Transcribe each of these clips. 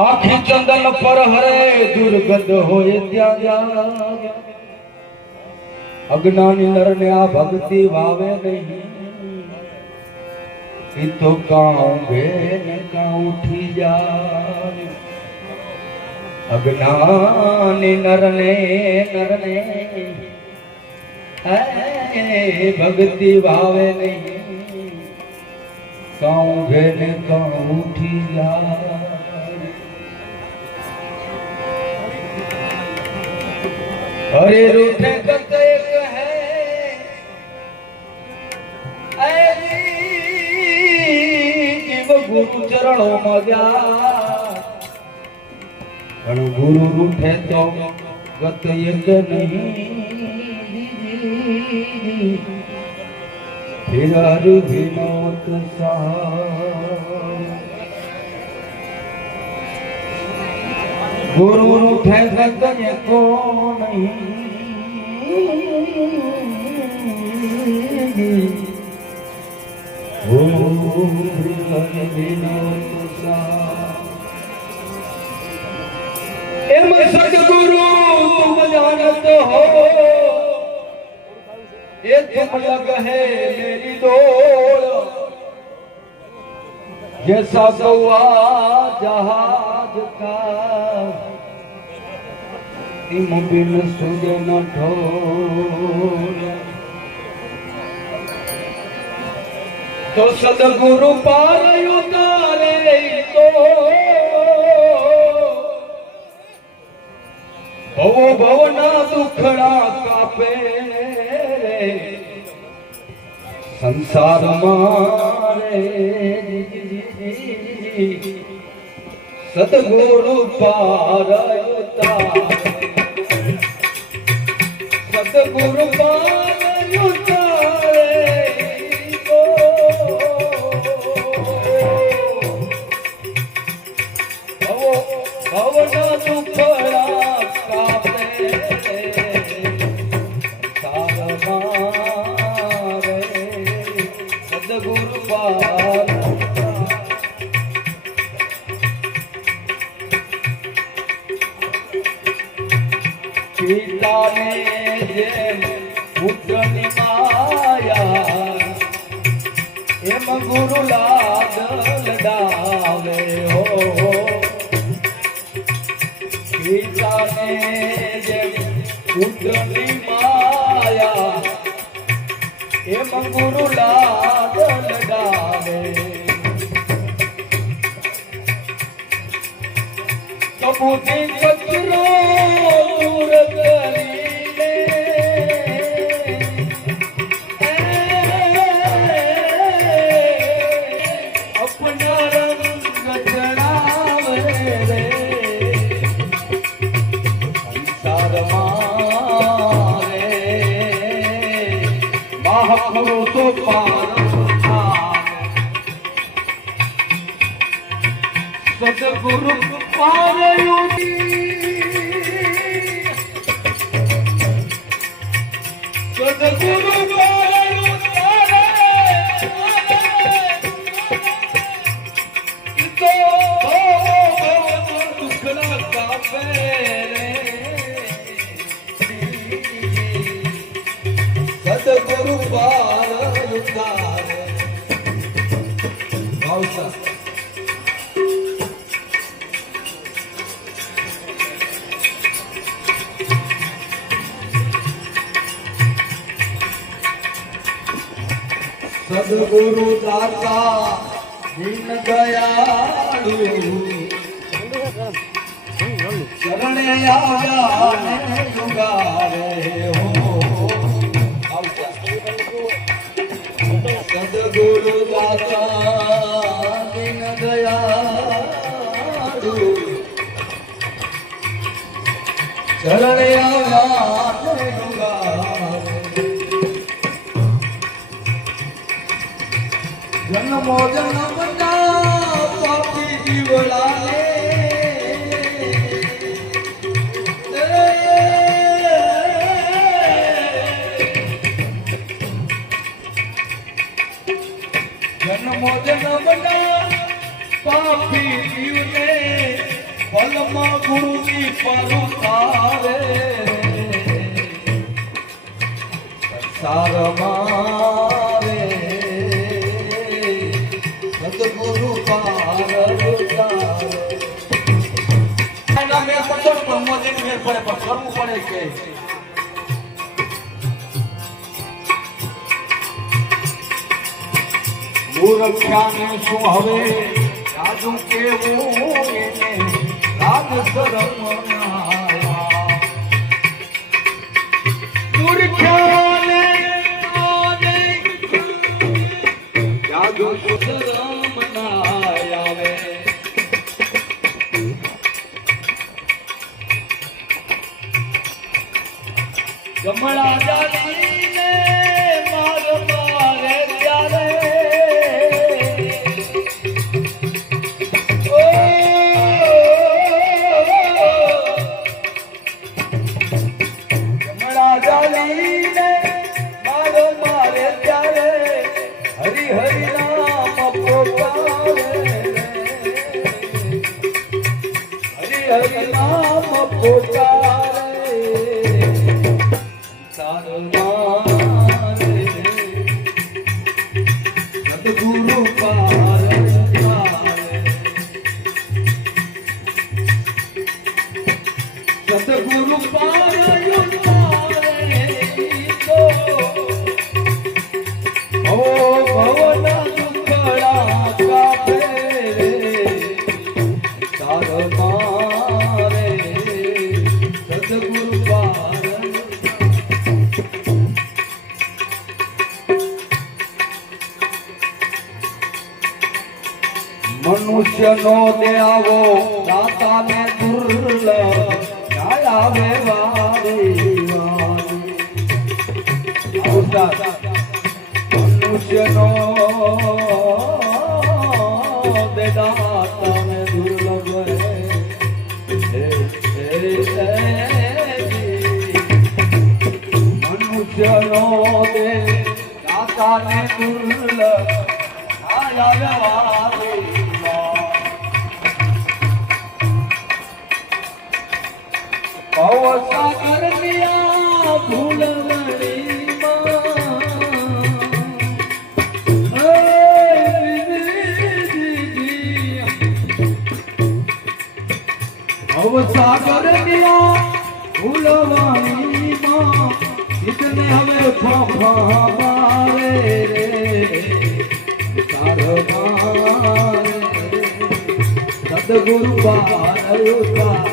આખી ચંદન પર હરે દુર્ગંધ હોય ત્યાં અજ્ઞાની નર ને આ ભક્તિ વાવે નહીં તો કાં ભે ને કાં ઉઠી જાય અજ્ઞાની નર ને ભક્તિ વાવે નહીં કાં ભે ને કાં ઉઠી જાય हरे रूठे कत एक है जीव गुरु चरणों में जा गुरु रूठे तो गत एक नहीं फिर हरु विनोद सा गुरु रूठे गत को सदगुरु तुम जानत हो ये तुम लग है मेरी डोर जैसा कौआ जहाज का तिम बिन सुजन ठोर तो सदगुरु पार उतारे तो भवो भवना दुखड़ा कापे संसार मारे सदगुरु पार उतारे सदगुरु पार उतारे भवना दुखड़ा कापे संसार मारे सदगुरु पार पिता ने जेम पुत्र नि माया एम गुरु लाग लडावे हो पिता ने जेम पुत्र नि माया एम गुरु लाग लडावे तो बुद्धि कचरो दूर करीने अपना रंग चढ़ावे रे संसार मारे महापुरुष पार सदगुरु पार सदगुरु पार तो दुखड़ा कापे सदगुरु पार उतारे सदगुरु दाता दीन दयालु शरण आया ने जुगारे हो सदगुरु दाता दीन दयालु शरण आया ने जुगारे जन्मो जन्म ना पापी जीवड़ा ले જન્મો જન્મના પાપી જીવને પલમાં ગુરુની પરુતારે સાર મારે સદગુરુ પાર ઉતારે. એના મેં પસંદ બ્રહ્મદેવ મેર પડે પણ કરવું પડે કે મૂર્ખ્યાને શું હવે રાજુ કેવું એને રાજ શરમ મૂર્ખ્યાને રાજુ શરમ ના આવે. જમણા જાલીને માર મારે ત્યારે જમણા જાલીને માર મારે ત્યારે હરિ હરિ નામ પોકારે હરિ હરિ નામ પોકારે સદગુરુ પાર સદગુરુ પાર ભવના દુખડા કાપે તાર મારે સદગુરુ પાર. મનુષ્યનો દેવો દાતાને દુર્લભ આવે વારી મનુષ્યનો દાતાને દુર્લભ મનુષ્યનો દે દાતાને દુર્લભ આવે વારી સાગર મિયા ભૂલવાણી માં ઇતને હવે ફફા મારે તાર મારે સદગુરુ પાર ઉતાર.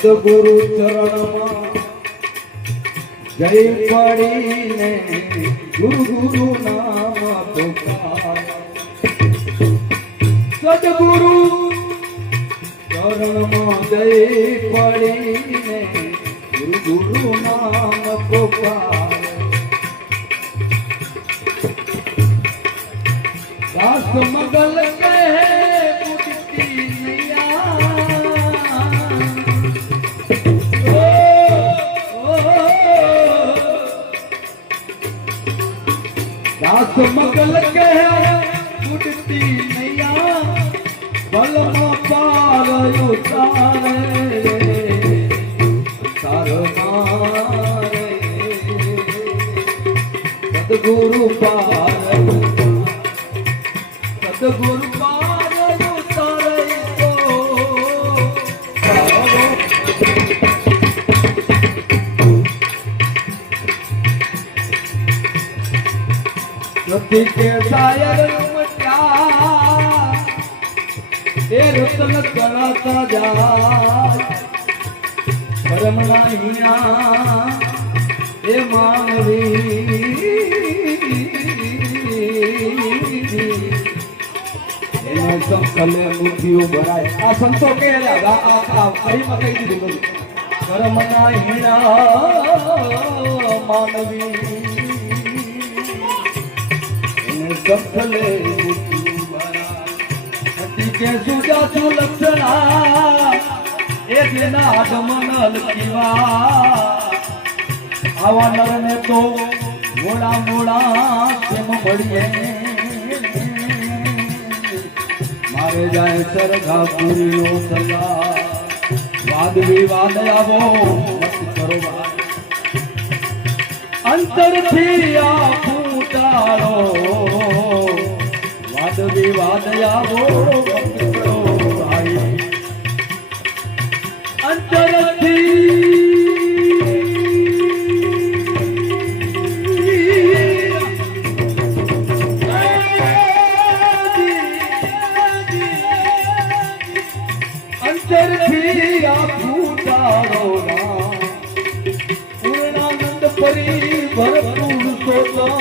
સદગુરુ ચરણમાં જય પડીને ગુરુ ગુરુ નામ પુકાર. સદગુરુ ચરણમાં જય પડીને ગુરુ ગુરુ નામ પુકાર. દાસ મગલ કહે મુક્તિ દાસ મગલ કહે ઉડતી નૈયા બલમાં પાર ઉતારે તાર મારે સદગુરુ પાર સદગુરુ પાર ઉતારે નથી કે શાયર મટ્યા એ રતન કરાતા જાય પરમના હિયા એ માનવી એને સંકલે બુદ્ધિઓ ભરાય. આ સંતો કે હરીમાં કહી દીધું પરમના હિયા માનવી સફલે કે સુજા છું લક્ષણા એ જેના આગમન લખીવા આવા નરને તો મોડા મોડા કેમ મળીએ મારે જાય સરખા પૂરીઓ સલા વાદ વિવાદ આવો મત કરો અંતરથી આ ફૂટારો વાદ વિવાદ આવો મત કરો ભાઈ અંતરથી અંતરથી આ ફૂટારો પૂર્ણાનંદ પરી ભરપૂર સોતા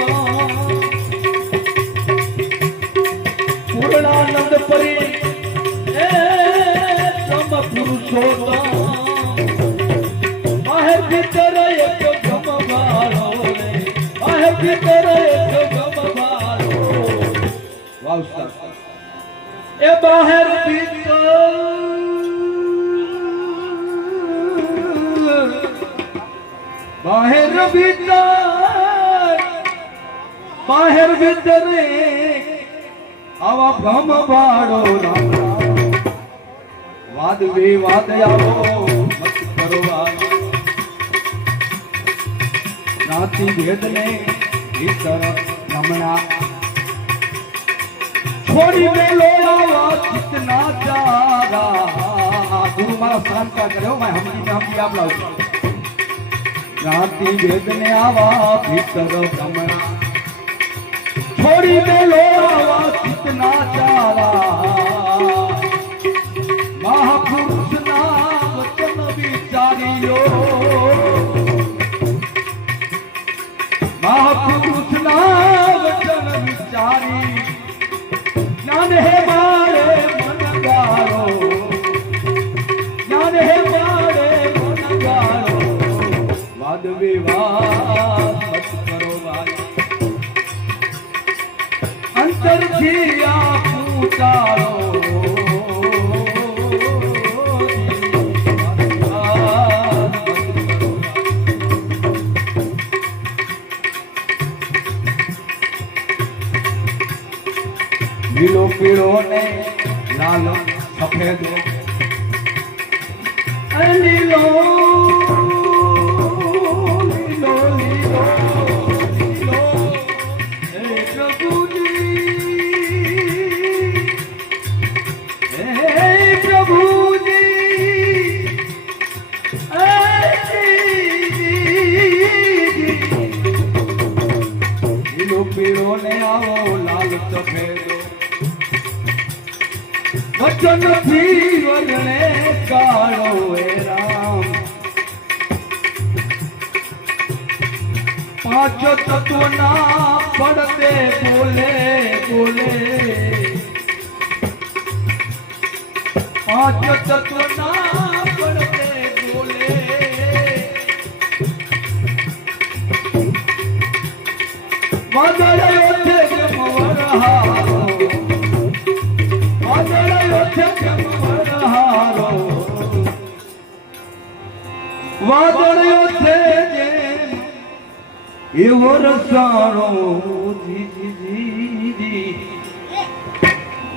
પૂર્ણાનંદ પરી સમ પુરુષોતા બાહેર ભીતર એક ગમવાળો રે બાહેર ભીતર એક ગમવાળો વાવ એ બાહેર ભીતર બાહેર ભીતર આવા ભ્રમ વાળો વાદ વિવાદ આવો મત કરવા નાતી ભેદ ને ભીતર રમણા છોડી મેલો આવા કિતના ચારા ગુરુ મારા સ્થાન કા કર્યો મેં હમની આપ લાવું રાતી ભેદ ને આવા ભીતર ભ્રમણા છોડી મેલો આવા કિતના ચારા મહાપુરુષ ના વચન વિચારીયો મહાપુરુષ ના વચન વિચારી જ્ઞાન હે મારે મન ગાળો જ્ઞાન હે મારે મન ગાળો વાદ વિવાદ મત કરો ભાઈ અંતરથી આ પૂજારો લીલો પીળો ને લાલ સફેદ લીલો લીલો લીલો લીલો હે પ્રભુજી હે પ્રભુજી લીલો પીળો ને આવો લાલ સફેદ વચન થી વર્ણે કાળો હે રામ પાંચ તત્વ ના પડતે બોલે બોલે પાંચ તત્વ ના પડતે બોલે વાદળો છે જમવરહારો વાદળો છે જમવરહારો વાદળો છે જેમ એવો રસાણો જી જી જી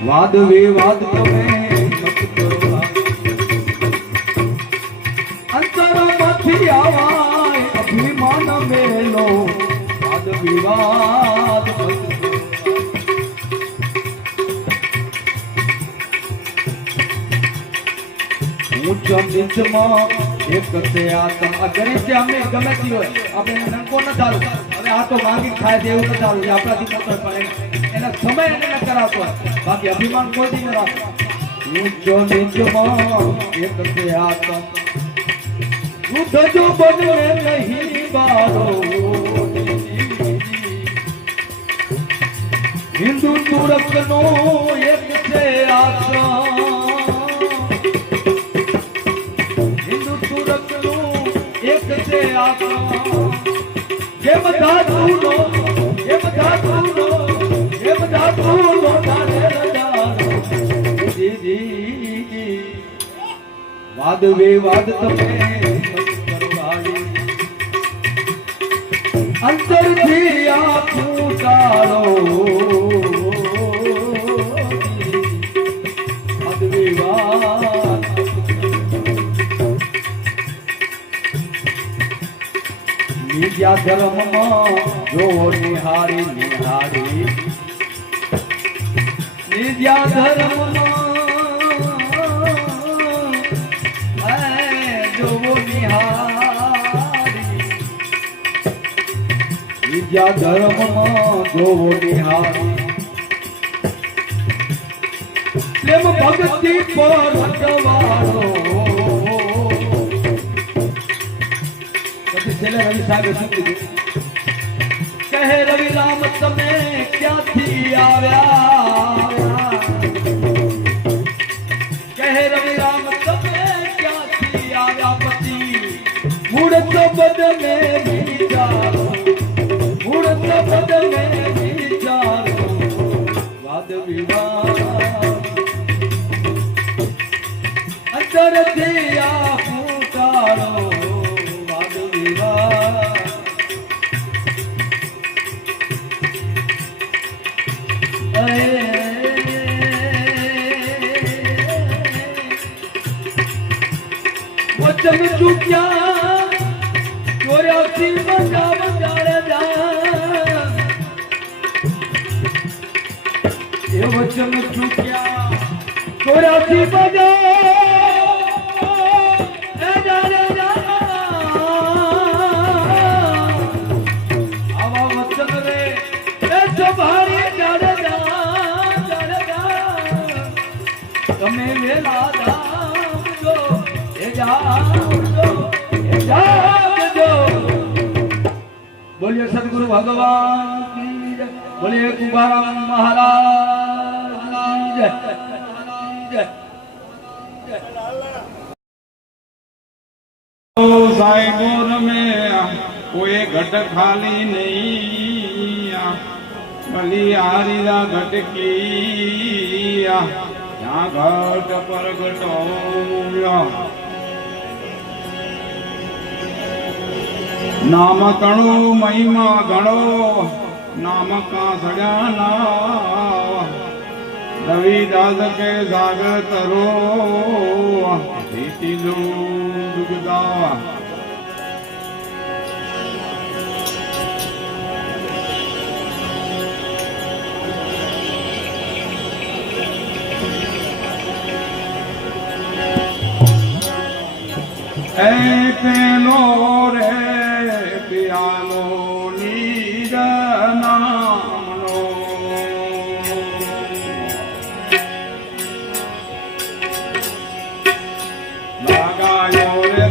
વાદ વિવાદ તમે મત કરો અંતરમાંથી આવાય અભિમાન મેલો વાદ વિવાદ મત કરો ઊંચ નીચમાં એક તે આતમ આ ગરીબ છે અમે ગમે તે હોય આપણે નંકો ન ચાલુ હવે આ તો માંગી ખાય છે એવું ન ચાલુ છે આપણાથી મોટો પણ એના સમય એને ન કરાવતો બાકી અભિમાન કોઈ દી ન રાખો ઊંચ નીચમાં એક તે આતમ વૃદ્ધ જો બને નહીં બારો હિન્દુ તુરક નો એક છે આશ્રમ જેમ ધાતુનો વાદ વિવાદ તમે અંતરથી આખું ટાળો અદ્વિવાદ બીજા ધર્મમાં જોવો નિહારી નિહારી બીજા ધર્મમાં જોવો નિહારી બીજા ધર્મમાં જોવો નિહારી પ્રેમ ભક્તિ પર હટવાડો પછી છેલ્લે રવિ સાહેબે શું કીધું કહે રવિ રામ તમે ક્યાંથી આવ્યા કહે રવિ રામ તમે ક્યાંથી આવ્યા પછી મૂળ તો બદ મેં વિચારો મૂળ તો બદ મેં વિચારો વાદ વિવાદ અંતરથી આ પૂતારો વાદ વિવાદ વચન ચૂક્યા ચોર્યાસી બધા વગાડ્યા એ વચન ચૂક્યા ચોર્યાસી બધા આવા વચન રે એ સંભાળી તમે વેલા જાજો એ જાજો બોલીએ સદગુરુ ભગવાન કી જય બોલીએ કુંભારામ મહારાજ કી જય साइगोर में कोई घट खाली नहीं बली आरीला घट की यहाँ घट पर घटो नाम तणु महिमा घणो नाम का सजाना रविदास के सागर तरो दुगदा ए पेलो रे पियालो नीर नामनो लगायो रे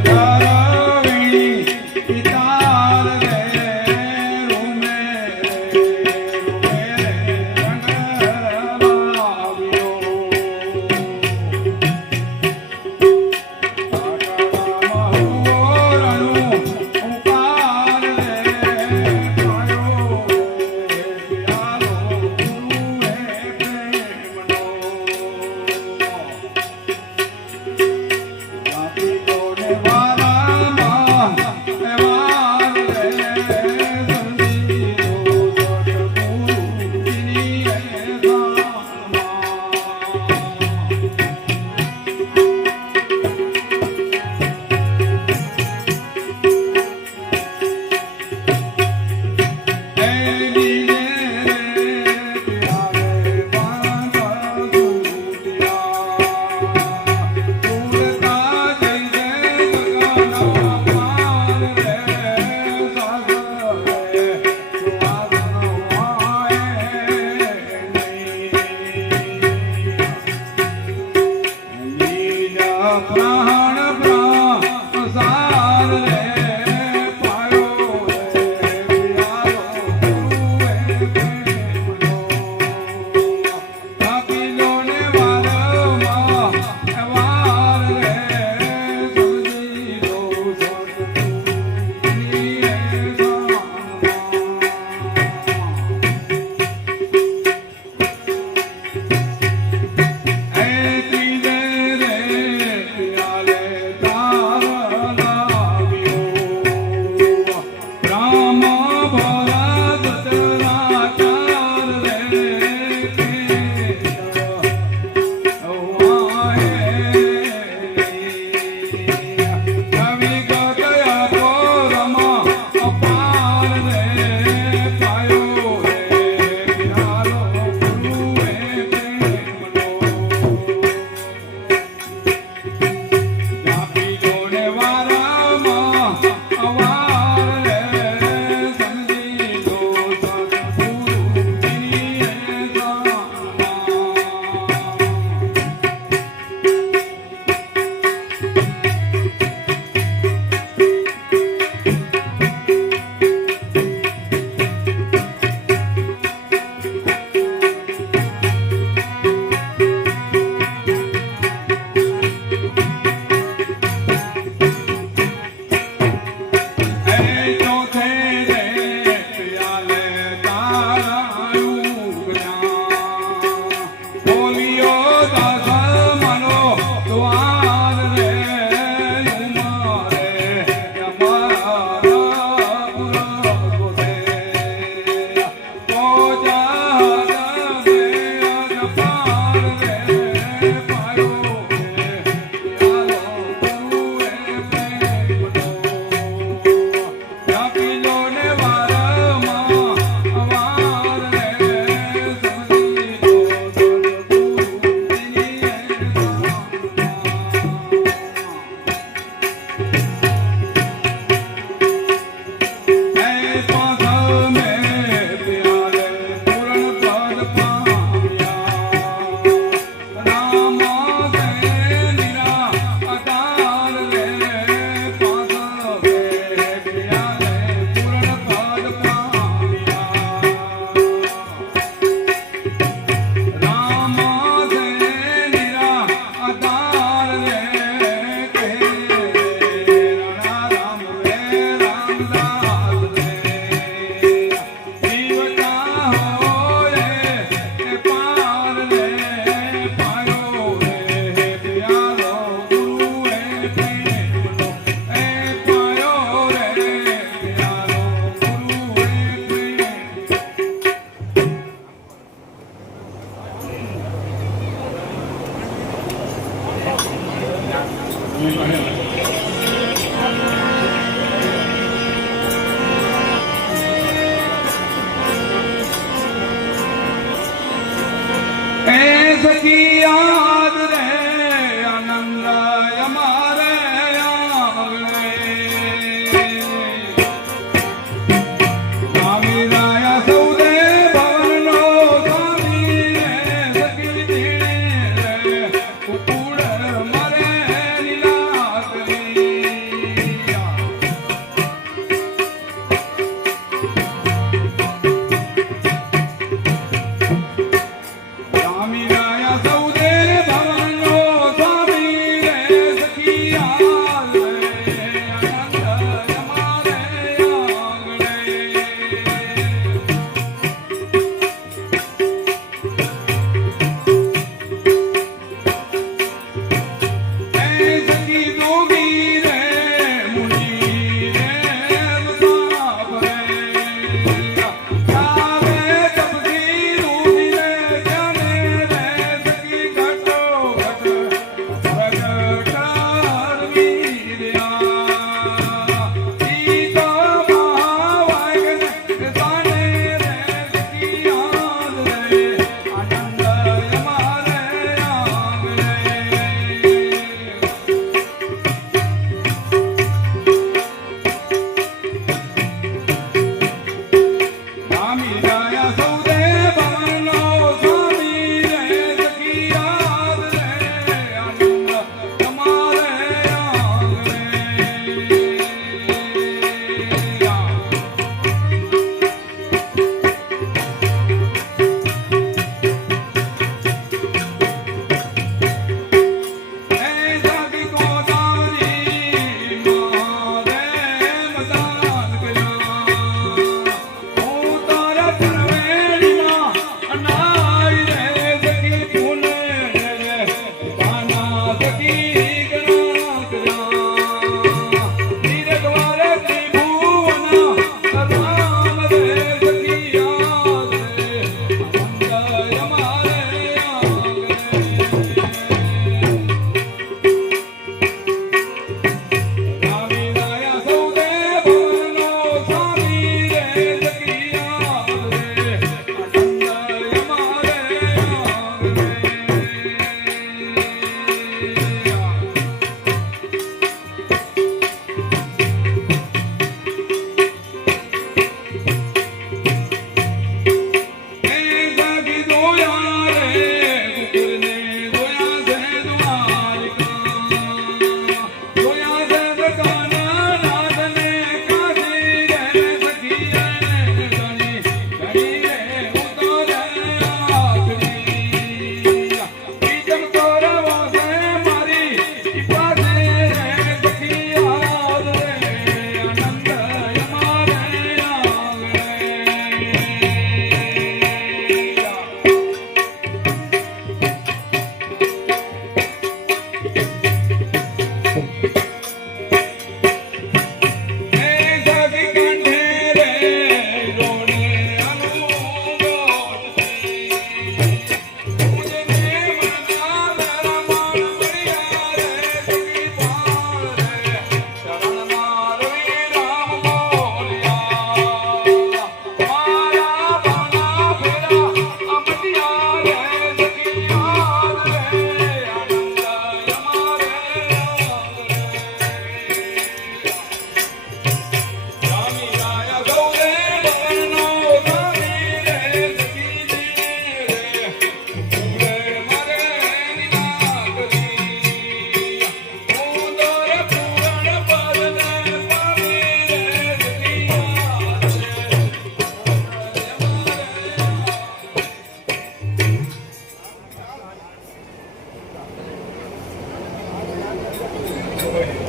હોય